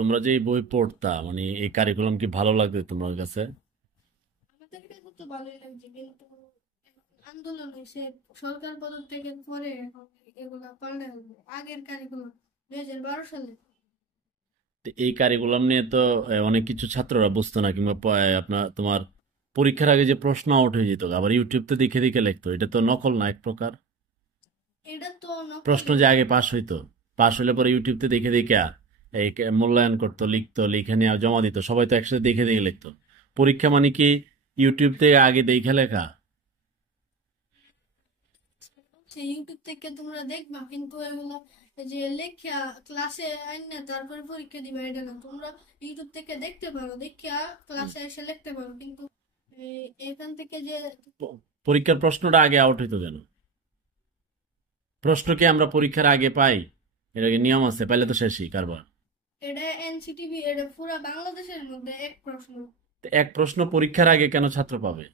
তোমরা যে এই বই পড়তা মানে এই কারিকুলাম কি ভালো লাগবে তোমার কাছে? আমাদের কাছে তো ভালোই লাগছে, কিন্তু এখন আন্দোলন হয়েছে, সরকার পদত্যাগের পরে এখন এগুলা পাল্টে হবে আগের কারিকুলাম 2012 সালে। তো এই কারিকুলাম নিয়ে তো অনেক কিছু ছাত্ররা বুঝতো না, কিংবা আপনার তোমার পরীক্ষার আগে যে প্রশ্ন আউট হয়ে যেত, আবার ইউটিউব তো দেখে দেখে লিখতো, এটা তো নকল না এক প্রকার? এটা তো প্রশ্ন নকলই। যে আগে পাস হইতো, পাস হলে পরে ইউটিউবতে দেখে দেখে মূল্যায়ন করতো, লিখতো, লিখে নিয়ে জমা দিত, সবাই তো একসাথে দেখে দেখে লিখতো। পরীক্ষা মানে কি ইউটিউব থেকে আগে দেখে লেখা? সে ইউটিউব থেকে তোমরা দেখবা, কিন্তু এগুলো যে লেখা ক্লাসে আইনা তারপরে পরীক্ষা দিবা এটা না। তোমরা ইউটিউব থেকে দেখতে পারো, দেখা হুম। ক্লাসে এসে লিখতে পারো, কিন্তু এখান থেকে যে পরীক্ষার প্রশ্নটা আগে আউট হইতো কেন? প্রশ্ন কি আমরা পরীক্ষার আগে পাই? এটা কি নিয়ম আছে? পাইলে তো শেষই কারবার। এটা এনসিটিভি, এটা পুরা বাংলাদেশের মধ্যে এক প্রশ্ন। তো এক প্রশ্ন পরীক্ষার আগে কেন ছাত্র পাবে?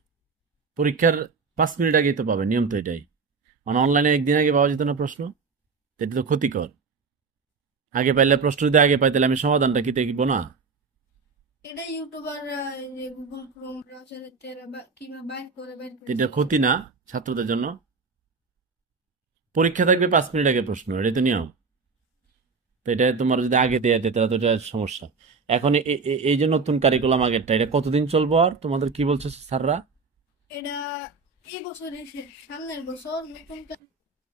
পরীক্ষার 5 মিনিট আগেই তো পাবে, নিয়ম তো এটাই। মানে অনলাইনে একদিন আগে পাওয়া যেত না প্রশ্ন? তো এটা তো ক্ষতিকর। আগে পাইলে, প্রশ্ন যদি আগে পাই তাহলে আমি সমাধানটা কি দেখবো না? এটা ইউটিউবাররা এই যে গুগল ক্রোম ব্রাউজারে কিভাবে বাইর তো করে এটা সেটা। ক্ষতি না ছাত্রদের জন্য? পরীক্ষা থাকবে 5 মিনিট আগে প্রশ্ন, এটাই তো নিয়ম। তো এটা তোমার যদি আগে দেয়া দেয় তাহলে তো এটা সমস্যা। এখন এই যে নতুন কারিকুলাম আগেরটা, এটা কতদিন চলবো আর তোমাদের কি বলছে স্যাররা? এটা এই বছরই শেষ, সামনের বছর নতুন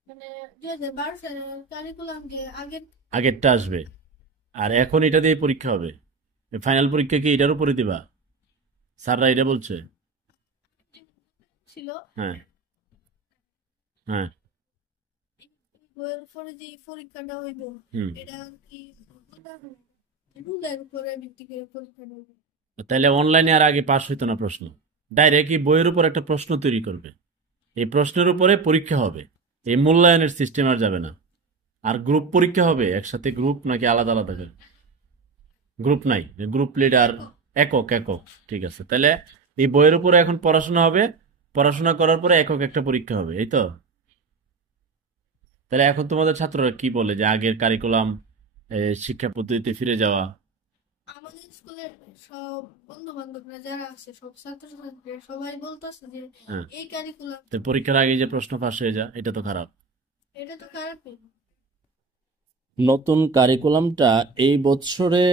মানে 2012 সালের কারিকুলামকে আগের আগেরটা আসবে, আর এখন এটা দিয়ে পরীক্ষা হবে। ফাইনাল পরীক্ষা কি এটার উপরে দিবা? স্যাররা এটা বলছে। ছিল। হ্যাঁ, হ্যাঁ। বইয়ের পরে যে পরীক্ষাটা হইব, হুম। এটা কি রুলের উপরে ভিত্তি করে পরীক্ষা হইব। তাহলে অনলাইনে আর আগে পাস হইতো না প্রশ্ন, ডাইরেক্ট এই বইয়ের উপর একটা প্রশ্ন তৈরি করবে, এই প্রশ্নের উপরে পরীক্ষা হবে। এই মূল্যায়নের সিস্টেম আর যাবে না। আর গ্রুপ পরীক্ষা হবে একসাথে, গ্রুপ নাকি আলাদা আলাদা করে? গ্রুপ নাই, গ্রুপ লিডার? একক। একক, একক। ঠিক আছে, তাহলে এই বইয়ের উপরে এখন পড়াশোনা হবে, পড়াশোনা করার পরে একক একটা পরীক্ষা হবে, এই তো? তাহলে এখন তোমাদের ছাত্ররা কি বলে যে আগের কারিকুলাম শিক্ষা পদ্ধতিতে ফিরে যাওয়া? আমাদের স্কুলের সব বন্ধু বান্ধবরা যারা আছে, সব ছাত্রছাত্রীরা সবাই বলতেছে যে হ্যাঁ। এই কারিকুলাম, তো পরীক্ষার আগে যে প্রশ্ন ফাঁস হয়ে যায়, এটা তো খারাপ। এটা তো খারাপই। নতুন কারিকুলামটা এই বছরে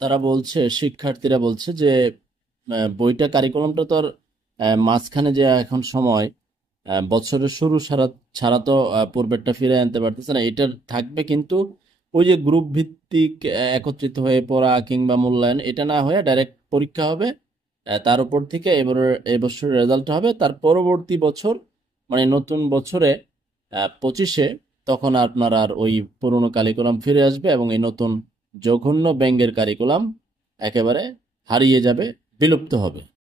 তারা বলছে, শিক্ষার্থীরা বলছে যে বইটা, কারিকুলামটা তো আর মাঝখানে যে এখন সময়, বছরের শুরু ছাড়া ছাড়া তো পূর্বেরটা ফিরে আনতে পারতেছে না, এটার থাকবে। কিন্তু ওই যে গ্রুপ ভিত্তিক একত্রিত হয়ে পড়া কিংবা মূল্যায়ন, এটা না হয়ে ডাইরেক্ট পরীক্ষা হবে। তার উপর থেকে এবছরের রেজাল্ট হবে, তার পরবর্তী বছর মানে নতুন বছরে 25-এ, তখন আপনার আর ওই পুরনো কারিকুলাম ফিরে আসবে এবং এই নতুন জঘন্য ব্যঙ্গের কারিকুলাম একেবারে হারিয়ে যাবে, বিলুপ্ত হবে।